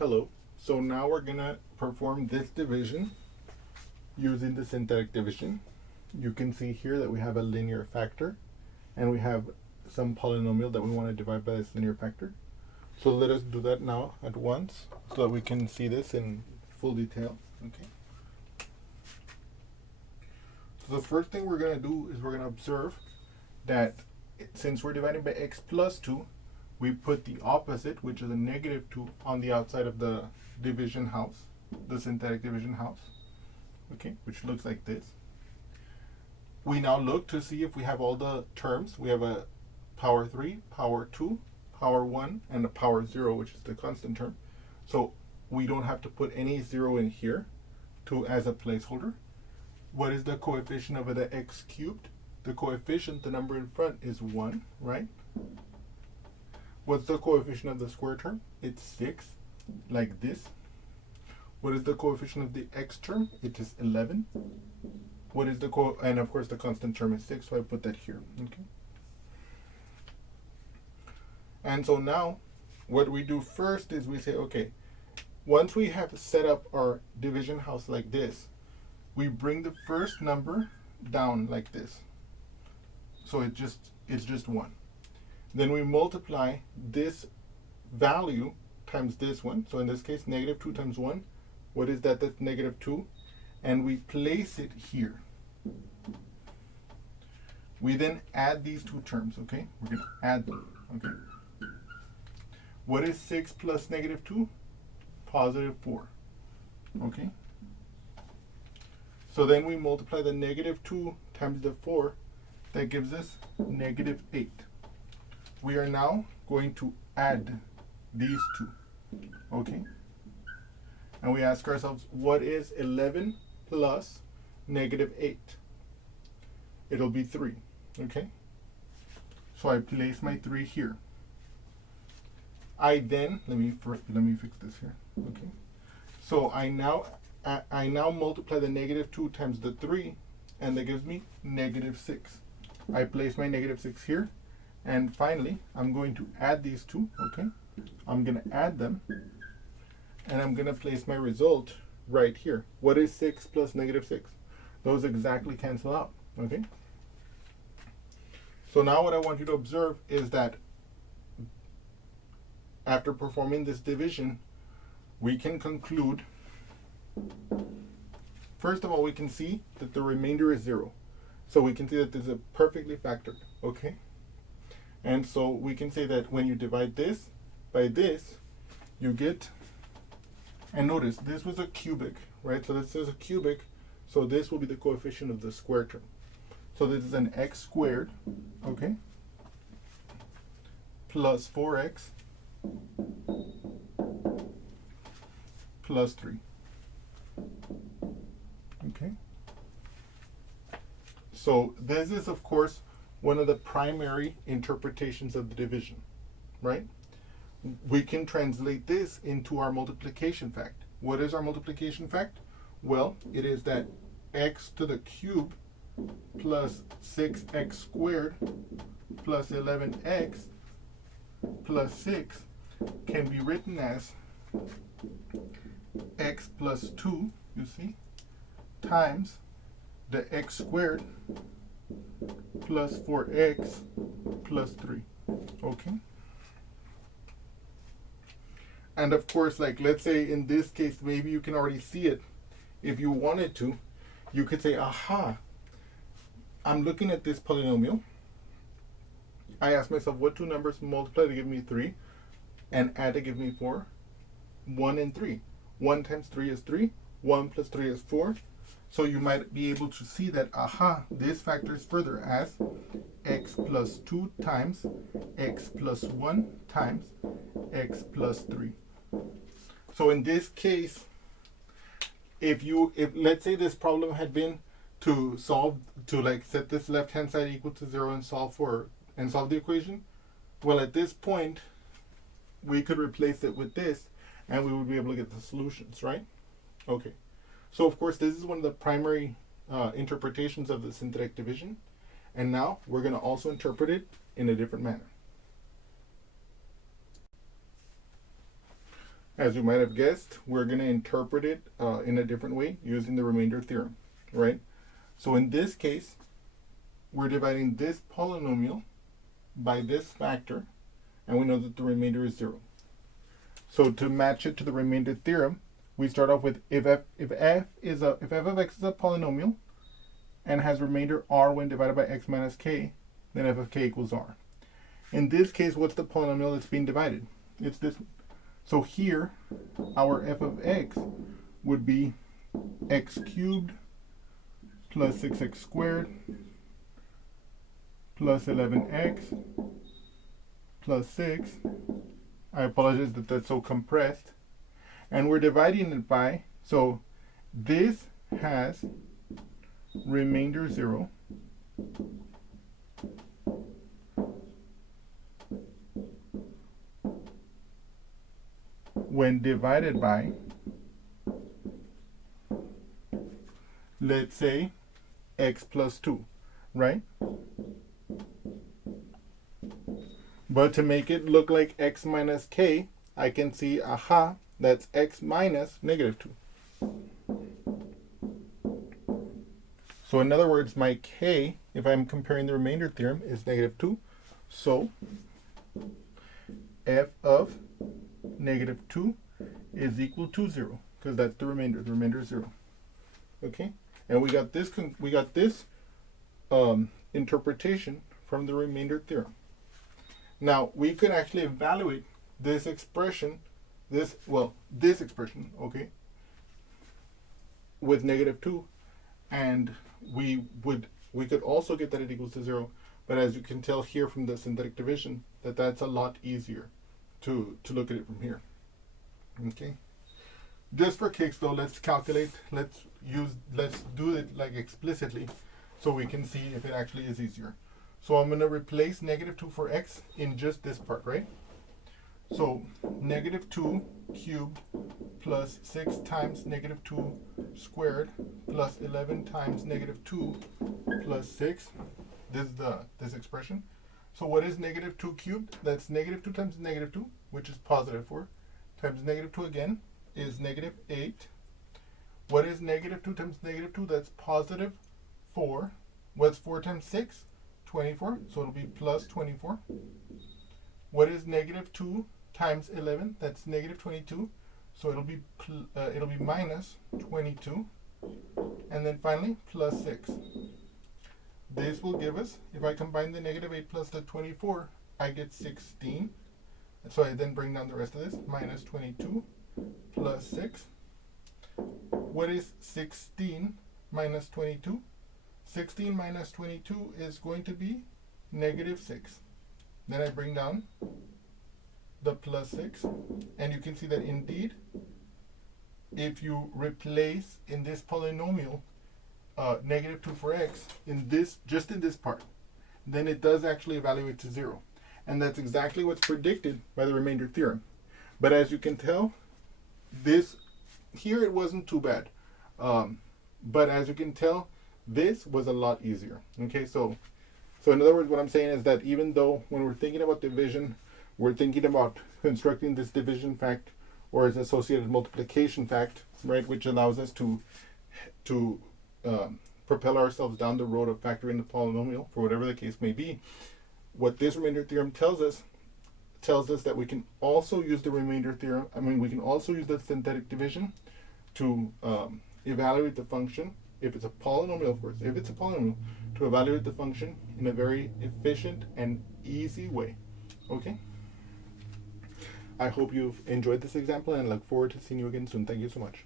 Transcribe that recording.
Hello. So now we're gonna perform this division using the synthetic division. You can see here that we have a linear factor and we have some polynomial that we want to divide by this linear factor. So let us do that now at once so that we can see this in full detail. Okay. So the first thing we're gonna do is we're gonna observe that since we're dividing by x plus 2, we put the opposite, which is a negative 2, on the outside of the division house, the synthetic division house, okay, which looks like this. We now look to see if we have all the terms. We have a power 3, power 2, power 1, and a power 0, which is the constant term. So we don't have to put any 0 in here as a placeholder. What is the coefficient of the x cubed? The coefficient, the number in front, is 1, right? What's the coefficient of the square term? It's 6, like this. What is the coefficient of the x term? It is 11. What is the and of course the constant term is 6, so I put that here, okay? And so now, what we do first is we say, okay, once we have set up our division house like this, we bring the first number down like this. So it's just 1. Then we multiply this value times this one. So in this case, negative 2 times 1. What is that? That's negative 2. And we place it here. We then add these two terms, okay? We're going to add them, okay? What is 6 plus negative 2? Positive 4, okay? So then we multiply the negative 2 times the 4. That gives us negative 8. We are now going to add these two, okay? And we ask ourselves, what is 11 plus negative 8? It'll be 3, okay? So I place my 3 here. I then, let me fix this here, okay? So I now multiply the negative 2 times the 3, and that gives me negative 6. I place my negative 6 here. And finally, I'm going to add these two, okay? I'm going to add them, and I'm going to place my result right here. What is 6 plus negative 6? Those exactly cancel out, okay? So now what I want you to observe is that after performing this division, we can conclude, first of all, we can see that the remainder is 0. So we can see that this is perfectly factored, okay? And so we can say that when you divide this by this, you get, and notice, this was a cubic, right? So this is a cubic, so this will be the coefficient of the square term. So this is an x squared, okay, plus 4x plus 3, okay? So this is, of course, one of the primary interpretations of the division, right? We can translate this into our multiplication fact. What is our multiplication fact? Well, it is that x to the cube plus 6x squared plus 11x plus 6 can be written as x plus 2, you see, times the x squared plus 4x plus 3, okay? And of course, like, let's say in this case, maybe you can already see it. If you wanted to, you could say, aha, I'm looking at this polynomial. I ask myself, what two numbers multiply to give me 3 and add to give me 4? 1 and 3. 1 times 3 is 3. 1 plus 3 is 4. So you might be able to see that, aha, this factors further as x plus 2 times x plus 1 times x plus 3. So in this case, if let's say this problem had been to like set this left-hand side equal to 0 and solve the equation, well, at this point, we could replace it with this, and we would be able to get the solutions, right? Okay. So of course, this is one of the primary interpretations of the synthetic division. And now we're going to also interpret it in a different manner. as you might have guessed, we're going to interpret it in a different way using the remainder theorem, right? So in this case, we're dividing this polynomial by this factor, and we know that the remainder is 0. So to match it to the remainder theorem, we start off with if f of x is a polynomial and has remainder r when divided by x minus k, then f of k equals r. In this case, what's the polynomial that's being divided? It's this. So here, our f of x would be x cubed plus 6x squared plus 11x plus 6. I apologize that that's so compressed. And we're dividing it by, so this has remainder 0. When divided by, let's say, x plus 2, right? But to make it look like x minus k, I can see, aha, that's x minus negative 2. So in other words, my k, if I'm comparing the remainder theorem, is negative 2. So f of negative 2 is equal to 0, because that's the remainder. The remainder is 0. Okay? And we got this interpretation from the remainder theorem. Now, we could actually evaluate this expression, this expression, okay, with negative 2, and we could also get that it equals to 0, but as you can tell here from the synthetic division, that's a lot easier to look at it from here. Okay. Just for kicks though, let's calculate, let's do it like explicitly so we can see if it actually is easier. So I'm going to replace negative 2 for x in just this part, right? So negative 2 cubed plus 6 times negative 2 squared plus 11 times negative 2 plus 6. This is this expression. So what is negative 2 cubed? That's negative 2 times negative 2, which is positive 4, times negative 2 again is negative 8. What is negative 2 times negative 2? That's positive 4. What's 4 times 6? 24. So it'll be plus 24. What is negative 2 times 11? That's negative 22. So it'll be minus 22. And then finally, plus 6. This will give us, if I combine the negative 8 plus the 24, I get 16. So I then bring down the rest of this, minus 22 plus 6. What is 16 minus 22? 16 minus 22 is going to be negative 6. Then I bring down the plus 6. And you can see that indeed, if you replace in this polynomial negative 2 for x, just in this part, then it does actually evaluate to 0. And that's exactly what's predicted by the remainder theorem. But as you can tell, here it wasn't too bad. But as you can tell, this was a lot easier. Okay, so in other words, what I'm saying is that even though when we're thinking about division, we're thinking about constructing this division fact or its associated multiplication fact, right, which allows us to propel ourselves down the road of factoring the polynomial for whatever the case may be. What this remainder theorem tells us that we can also use the remainder theorem. We can also use the synthetic division to evaluate the function. If it's a polynomial, of course, if it's a polynomial, to evaluate the function in a very efficient and easy way. Okay? I hope you've enjoyed this example and I look forward to seeing you again soon. Thank you so much.